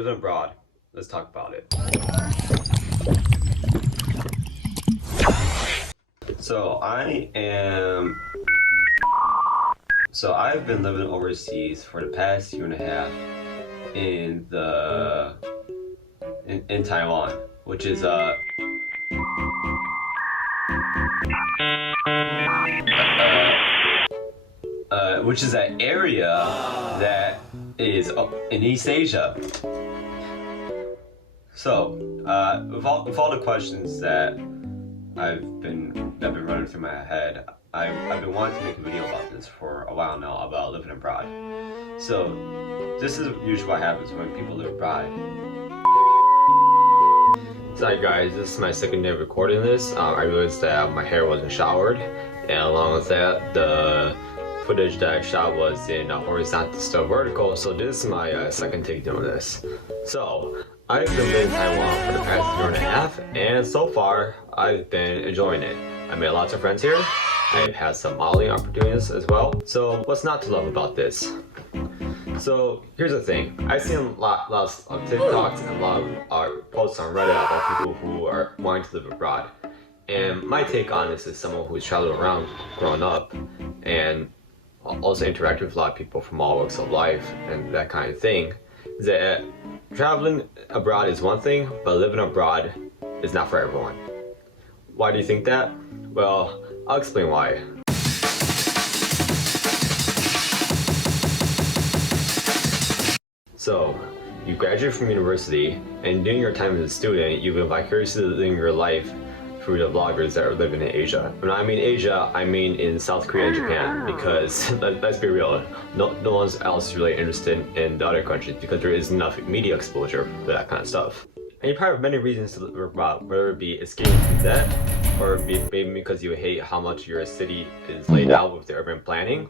Living abroad. Let's talk about it. So I've been living overseas for the past year and a half in Taiwan, which is an area that is in East Asia. So, with all the questions that I've been running through my head, I've been wanting to make a video about this for a while now, about living abroad. So, this is usually what happens when people live abroad. Sorry guys, this is my second day of recording this. I realized that my hair wasn't showered, and along with that, the footage that I shot was in horizontal instead of vertical, so this is my second take doing this. So, I've been living in Taiwan for the past year and a half, and so far, I've been enjoying it. I made lots of friends here. I've had some modeling opportunities as well. So, what's not to love about this? So, here's the thing. I've seen lots of TikToks and a lot of posts on Reddit about people who are wanting to live abroad. And my take on this is someone who's traveled around growing up and also interacted with a lot of people from all walks of life and that kind of thing, is that traveling abroad is one thing, but living abroad is not for everyone. Why do you think that? Well, I'll explain why. So, you graduate from university, and during your time as a student, you've been vicariously living your life through the vloggers that are living in Asia. When I mean Asia, I mean in South Korea and Japan, because let's be real, no one else is really interested in the other countries because there isn't enough media exposure for that kind of stuff. And you probably have many reasons to live abroad, whether it be escaping from debt, or maybe because you hate how much your city is laid out with the urban planning,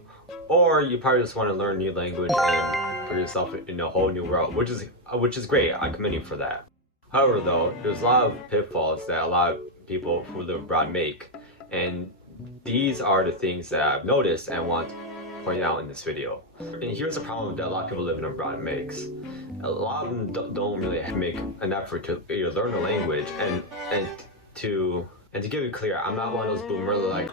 or you probably just want to learn a new language and put yourself in a whole new world, which is great. I commend you for that. However, though, there's a lot of pitfalls that a lot of people who live abroad make, and these are the things that I've noticed and want to point out in this video. And here's the problem that a lot of people living abroad makes. A lot of them don't really make an effort to learn the language and to give it clear, I'm not one of those boomers like,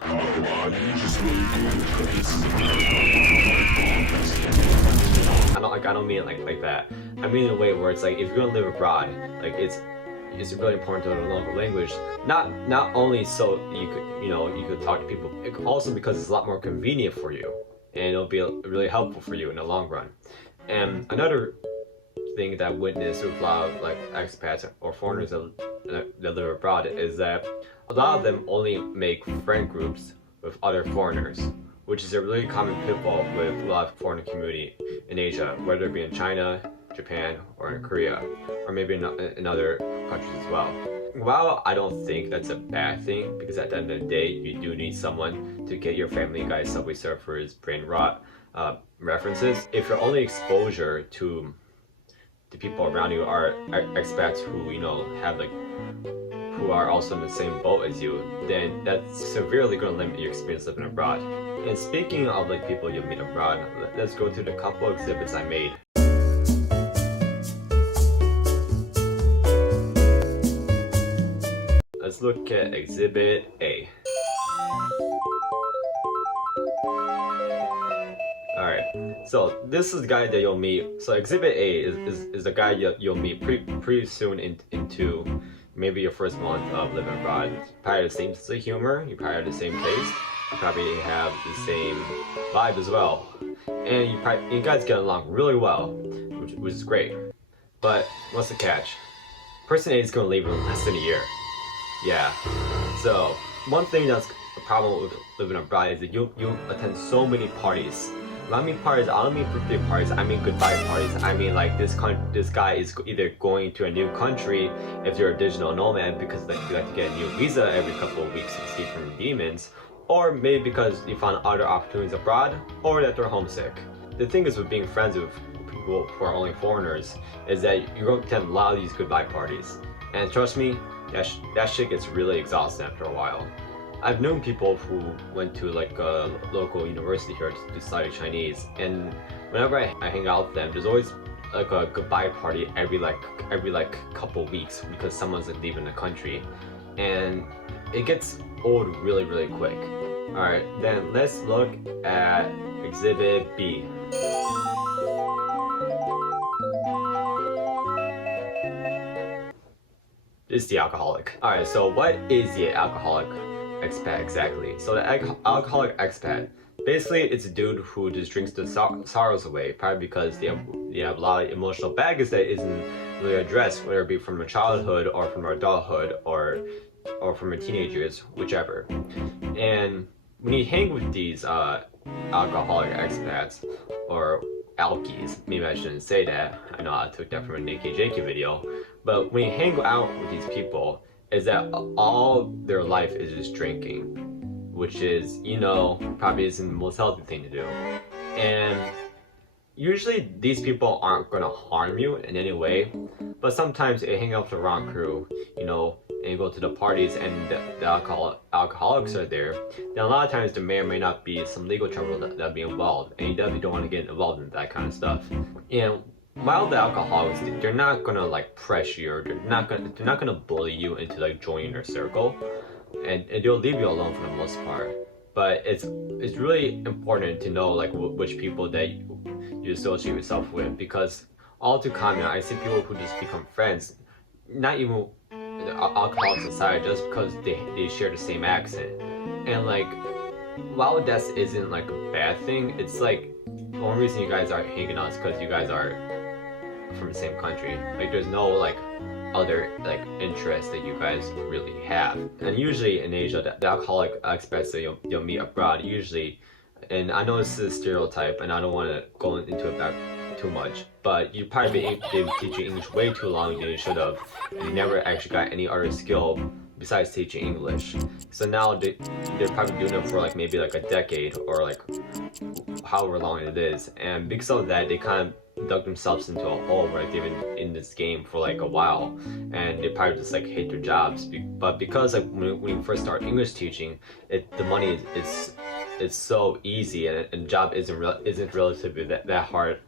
I don't mean it like that. I mean in a way where it's like, if you're gonna live abroad, like it's really important to learn the local language. Not only so you could talk to people, also because it's a lot more convenient for you, and it'll be really helpful for you in the long run. And another thing that I witnessed with a lot of like expats or foreigners that live abroad is that a lot of them only make friend groups with other foreigners, which is a really common pitfall with a lot of foreign community in Asia, whether it be in China, Japan, or in Korea, or maybe in other countries as well. While I don't think that's a bad thing, because at the end of the day, you do need someone to get your Family Guy, Subway Surfers, Brain Rot references. If your only exposure to the people around you are expats who who are also in the same boat as you, then that's severely going to limit your experience living abroad. And speaking of like people you meet abroad, let's go through the couple exhibits I made. Let's look at Exhibit A. Alright, so this is the guy that you'll meet. So Exhibit A is the guy you'll meet pretty soon into maybe your first month of living abroad. You probably have the same sense of humor, you probably have the same taste, you probably have the same vibe as well. And you guys get along really well, which is great. But what's the catch? Person A is going to leave in less than a year. Yeah. So one thing that's a problem with living abroad is that you attend so many parties. When I mean parties, I don't mean birthday parties, I mean goodbye parties. I mean like this guy is either going to a new country if you're a digital nomad because you like to get a new visa every couple of weeks to escape from demons, or maybe because you found other opportunities abroad, or that they're homesick. The thing is with being friends with people who are only foreigners is that you're going to attend a lot of these goodbye parties. And trust me, that shit gets really exhausting after a while. I've known people who went to like a local university here to study Chinese, and whenever I hang out with them, there's always like a goodbye party every couple weeks because someone's like leaving the country, and it gets old really quick. All right, then let's look at Exhibit B. This is the alcoholic. All right, so what is the alcoholic expat exactly? So the alcoholic expat, basically it's a dude who just drinks the sorrows away, probably because they have a lot of emotional baggage that isn't really addressed, whether it be from their childhood or from their adulthood or from their teenagers, whichever. And when you hang with these alcoholic expats or alkies, maybe I shouldn't say that. I know I took that from a Naked Janky video, but when you hang out with these people, is that all their life is just drinking, which is, probably isn't the most healthy thing to do. And usually these people aren't gonna harm you in any way, but sometimes you hang out with the wrong crew, and you go to the parties and the alcoholics are there, then a lot of times there may or may not be some legal trouble that'll be involved, and you definitely don't want to get involved in that kind of stuff. And while the alcoholics, they're not gonna like pressure you, or they're not gonna bully you into like joining their circle, and they'll leave you alone for the most part. But it's really important to know like which people that you associate yourself with, because all too common I see people who just become friends, not even the alcoholic society, just because they share the same accent. And like, while that isn't like a bad thing, it's like the only reason you guys are hanging out is because you guys are from the same country. Like there's no like other like interests that you guys really have. And usually in Asia, the alcoholic expats that you'll meet abroad usually, and I know this is a stereotype and I don't want to go into it back too much, but you probably been teaching English way too long than you should have. You never actually got any other skill besides teaching English. So now they're probably doing it for like maybe like a decade or like however long it is, and because of that they kind of dug themselves into a hole where they've been in this game for like a while, and they probably just like hate their jobs. But because like when you first start English teaching, the money is so easy, and the job isn't relatively that hard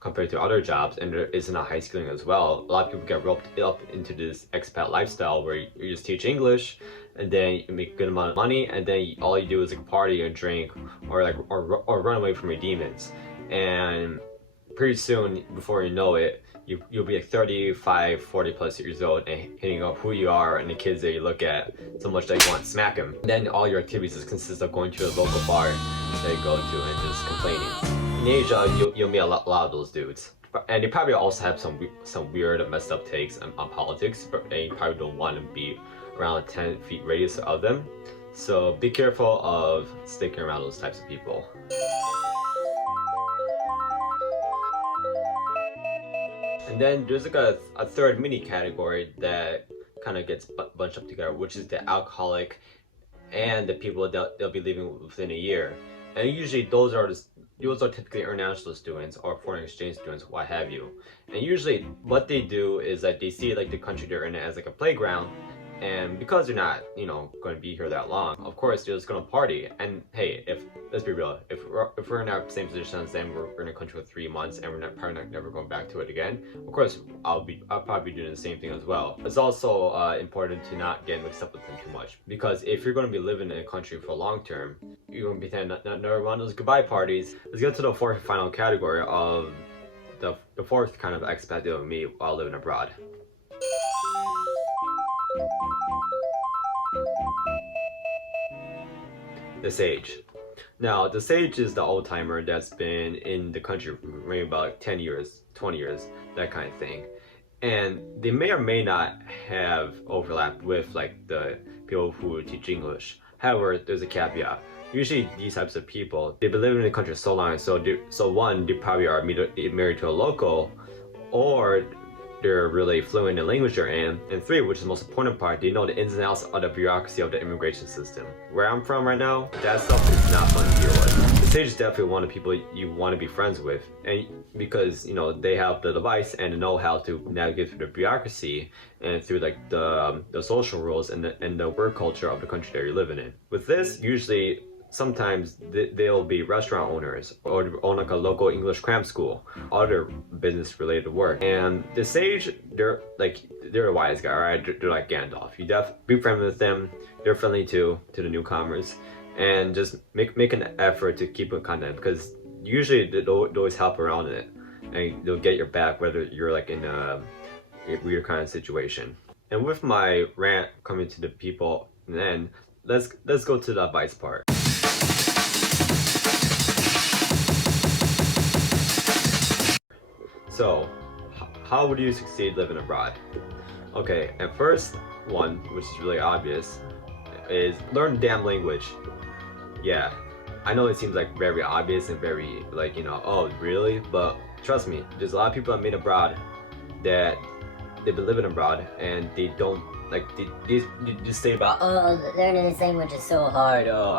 compared to other jobs, and there isn't a high skilling as well. A lot of people get roped up into this expat lifestyle where you just teach English and then you make a good amount of money, and then all you do is like party and drink or run away from your demons. And pretty soon, before you know it, you'll be like 35, 40 plus years old and hitting up who you are and the kids that you look at so much that you want to smack them. And then all your activities just consist of going to a local bar that you go to and just complaining. In Asia, you'll meet a lot of those dudes. And they probably also have some weird messed up takes on politics, and you probably don't want to be around a 10 feet radius of them. So be careful of sticking around those types of people. And then there's like a third mini category that kind of gets bunched up together, which is the alcoholic and the people that they'll be leaving within a year. And usually those are typically international students or foreign exchange students, what have you. And usually what they do is that they see like the country they're in as like a playground, and because they're not, going to be here that long, of course they're just going to party. And hey, let's be real, if we're in our same position as them, we're in a country for 3 months and we're probably never going back to it again, of course I'll probably be doing the same thing as well. It's also important to not get mixed up with them too much, because if you're going to be living in a country for long term, you're going to be attending another one of those goodbye parties. Let's get to the fourth and final category of the fourth kind of expat deal with me while living abroad. The sage. Now, the sage is the old timer that's been in the country for maybe about 10 years, 20 years, that kind of thing. And they may or may not have overlap with like the people who teach English. However, there's a caveat. Usually these types of people, they've been living in the country so long, so one, they probably are married to a local, or they're really fluent in the language they're in, and 3, which is the most important part, they know the ins and outs of the bureaucracy of the immigration system. Where I'm from right now, that stuff is not fun to deal with. The sage is definitely one of the people you want to be friends with, and because they have the device and the know-how to navigate through the bureaucracy and through like the social rules and the work culture of the country that you're living in. With this, usually sometimes they'll be restaurant owners or own like a local English cram school, other business related work. And the sage, they're a wise guy, right? They're like Gandalf. You be friendly with them. They're friendly too to the newcomers, and just make an effort to keep in contact, because usually they'll always help around it, and they'll get your back whether you're like in a weird kind of situation. And with my rant coming to the people, then let's go to the advice part. So, how would you succeed living abroad? Okay, and first one, which is really obvious, is learn the damn language. Yeah, I know it seems like very obvious and very like, oh really? But trust me, there's a lot of people that made abroad that they've been living abroad and they don't like they just say about, oh, learning this language is so hard. Oh,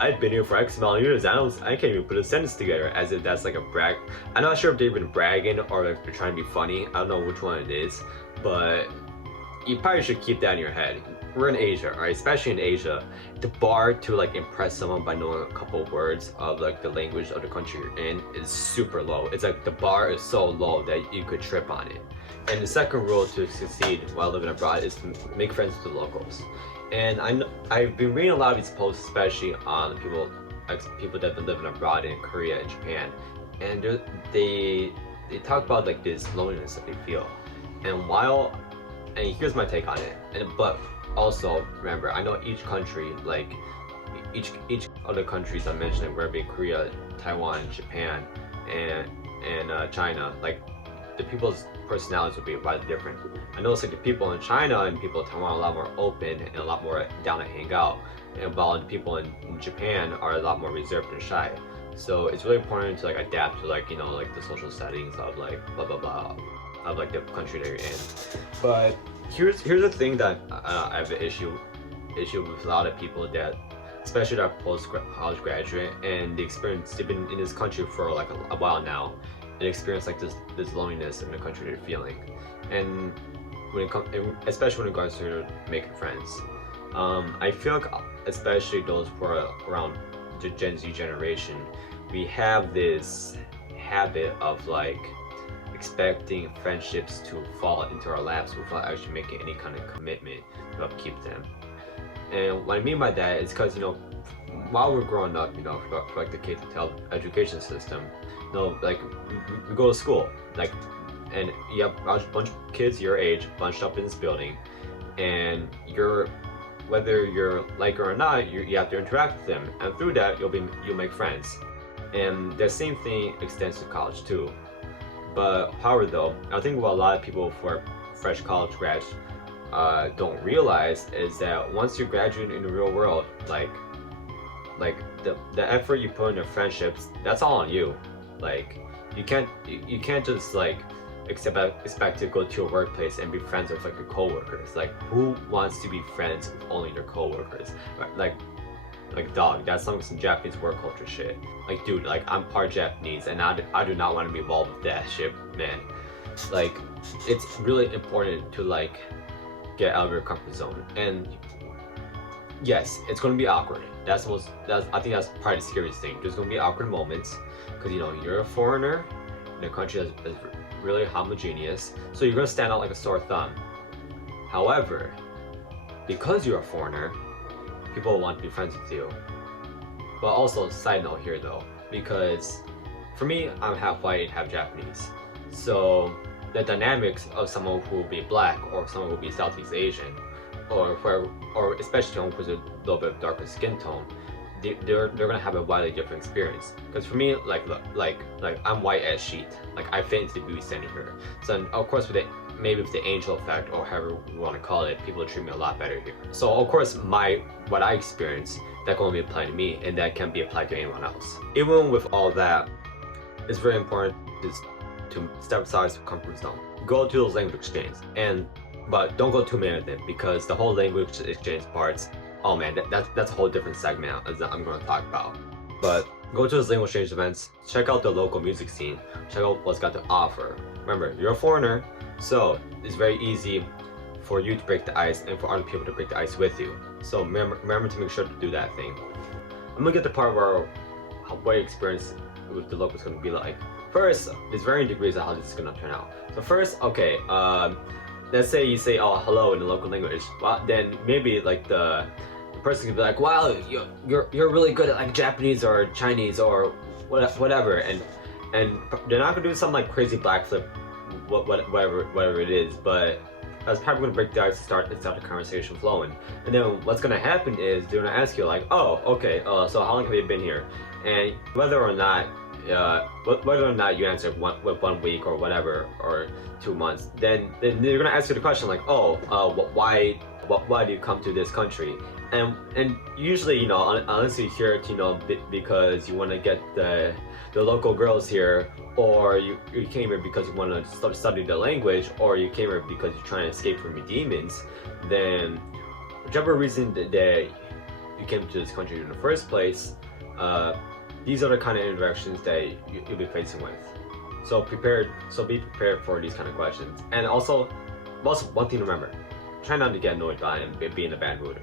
I've been here for X amount of years. I can't even put a sentence together, as if that's like a brag. I'm not sure if they've been bragging or if they're trying to be funny. I don't know which one it is, but you probably should keep that in your head. We're in Asia, right? Especially in Asia, the bar to like impress someone by knowing a couple of words of like the language of the country you're in is super low. It's like the bar is so low that you could trip on it. And the second rule to succeed while living abroad is to make friends with the locals. And I've been reading a lot of these posts, especially on people that have been living abroad in Korea and Japan, and they talk about like this loneliness that they feel. And here's my take on it. But also remember, I know each country, like each other countries I mentioned, whether it be Korea, Taiwan, Japan, and China, like the people's personalities will be rather different. I noticed like the people in China and people in Taiwan are a lot more open and a lot more down to hang out, and while the people in Japan are a lot more reserved and shy. So it's really important to like adapt to like like the social settings of like blah blah blah of like the country that you're in. But here's the thing that I have an issue with a lot of people, that especially that post-college graduate, and they've been in this country for like a while now, and experience like this loneliness in the country they're feeling. And especially when it comes to making friends, I feel like especially those who are around the Gen Z generation, we have this habit of like expecting friendships to fall into our laps without actually making any kind of commitment to upkeep them. And what I mean by that is because while we're growing up, for like the K-12 education system, like we go to school, like, and you have a bunch of kids your age bunched up in this building, and whether you're like it or not, you have to interact with them, and through that you'll make friends. And the same thing extends to college too. But however though, I think what a lot of people who are fresh college grads don't realize is that once you graduate in the real world, like the effort you put into friendships, that's all on you. Like you can't just like expect to go to a workplace and be friends with like your coworkers. Like who wants to be friends with only their coworkers? Like dog, that's some Japanese work culture shit. Like dude, like I'm part Japanese and I do not want to be involved with that shit, man. Like it's really important to like get out of your comfort zone. And yes, it's gonna be awkward. I think that's probably the scariest thing. There's gonna be awkward moments because you're a foreigner in a country that's really homogeneous, so you're gonna stand out like a sore thumb. However, because you're a foreigner, people will want to be friends with you. But also, side note here though, because for me, I'm half white and half Japanese, so the dynamics of someone who will be black or someone who will be Southeast Asian, or especially someone who's a little bit darker skin tone, they're gonna have a widely different experience. Because for me, like I'm white as sheet, like I fit into the beauty standard here. So of course maybe with the angel effect or however you want to call it, people treat me a lot better here. So of course what I experience, that can only apply to me, and that can be applied to anyone else. Even with all that, it's very important to step aside the comfort zone. Go to those language exchanges, but don't go too many of them, because the whole language exchange parts, oh man, that's a whole different segment as I'm going to talk about. But go to those language exchange events, check out the local music scene, check out what's got to offer. Remember, you're a foreigner, so it's very easy for you to break the ice and for other people to break the ice with you. So remember to make sure to do that thing. I'm gonna get the part where what your experience with the local is gonna be like. First, there's varying degrees of how this is gonna turn out. So first, okay, let's say you say, oh, hello in the local language. Well, then maybe like the person could be like, wow, you're really good at like Japanese or Chinese or whatever, and they're not gonna do some like crazy backflip, whatever it is, but that's probably gonna break the ice to start the conversation flowing. And then what's gonna happen is they're gonna ask you like, oh, okay, so how long have you been here? And whether or not you answer with 1 week or whatever, or 2 months, then they're gonna ask you the question like, oh, why do you come to this country? And usually, unless you're here, because you want to get the local girls here, or you came here because you want to study the language, or you came here because you're trying to escape from your demons, then whichever reason that you came to this country in the first place, these are the kind of interactions that you'll be facing with. So be prepared for these kind of questions. And also one thing to remember: try not to get annoyed by and be in a bad mood.